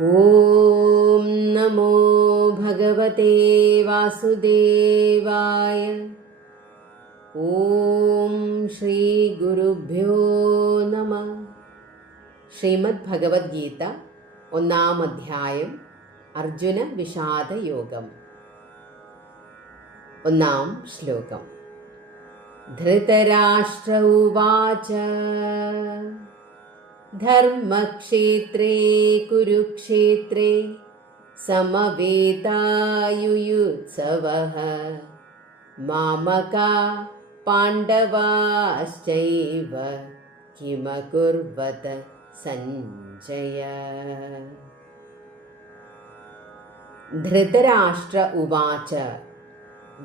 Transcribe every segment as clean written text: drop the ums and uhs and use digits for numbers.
ഓം നമോ ഭഗവതേ വാസുദേവായ. ഓം ശ്രീ ഗുരുഭ്യോ നമഃ. ശ്രീമദ് ഭഗവത്ഗീത 1-ാം അധ്യായം അർജുന വിഷാദയോഗം. 1-ാം ശ്ലോകം. ധൃതരാഷ്ട്ര ഉവാച ധർമ്മക്ഷേത്രേ കുരുക്ഷേത്രേ സമവേതായുയുത്സവഃ മാമകാ പാണ്ഡവാശ്ചൈവ കിമകുർവത സഞ്ജയ. ധൃതരാഷ്ട്ര ഉവാച.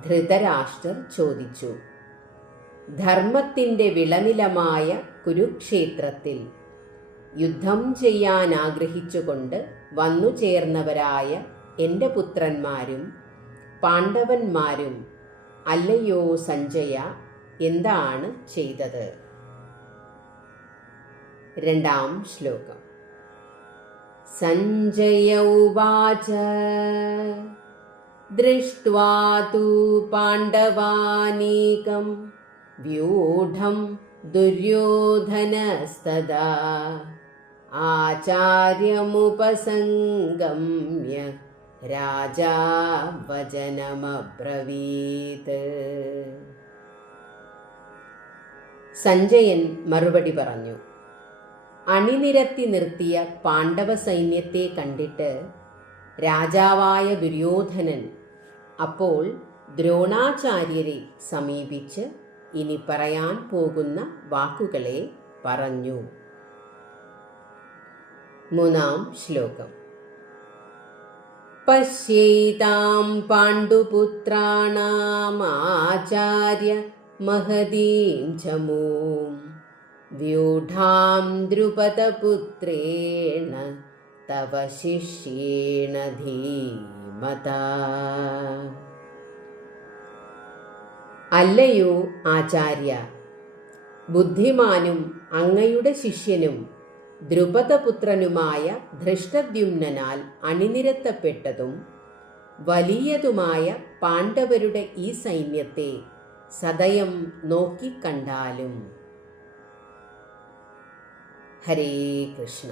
ധൃതരാഷ്ട്രർ ചോദിച്ചു, ധർമ്മത്തിൻ്റെ വിളനിലമായ കുരുക്ഷേത്രത്തിൽ യുദ്ധം ചെയ്യാൻ ആഗ്രഹിച്ചുകൊണ്ട് വന്നു ചേർന്നവരായ എൻ്റെ പുത്രന്മാരും പാണ്ഡവന്മാരും അല്ലയോ സഞ്ജയ, എന്താണ് ചെയ്തത്? 2-ാം ശ്ലോകം. സഞ്ജയ ഉവാച ദൃഷ്ട്വാ തു പാണ്ഡവാനീകം വ്യൂഢം ദുര്യോധനസ്തദാ ആചാര്യമുപസംഗമ്യ രാജാ വചനമബ്രവീത്. സഞ്ജയൻ മറുപടി പറഞ്ഞു, അണിനിരത്തി നിർത്തിയ പാണ്ഡവ സൈന്യത്തെ കണ്ടിട്ട് രാജാവായ ദുര്യോധനൻ അപ്പോൾ ദ്രോണാചാര്യരെ സമീപിച്ച് ഇനി പറയാൻ പോകുന്ന വാക്കുകളെ പറഞ്ഞു. 3-ാം ശ്ലോകം. പശ്യേതാം പാണ്ഡുപുത്രാണാം ആചാര്യ മഹതീം ചമൂം വ്യൂഢാം ദ്രുപദപുത്രേണ തവ ശിഷ്യേണ ധീമതാ. അല്ലയോ ആചാര്യ, ബുദ്ധിമാനും അങ്ങയുടെ ശിഷ്യനും ദ്രുപദപുത്രനുമായ ധൃഷ്ടദ്യുമ്നനാൽ അണിനിരത്തപ്പെട്ടതും വലിയതുമായ പാണ്ഡവരുടെ ഈ സൈന്യത്തെ സദയം നോക്കിക്കണ്ടാലും. ഹരേ കൃഷ്ണ.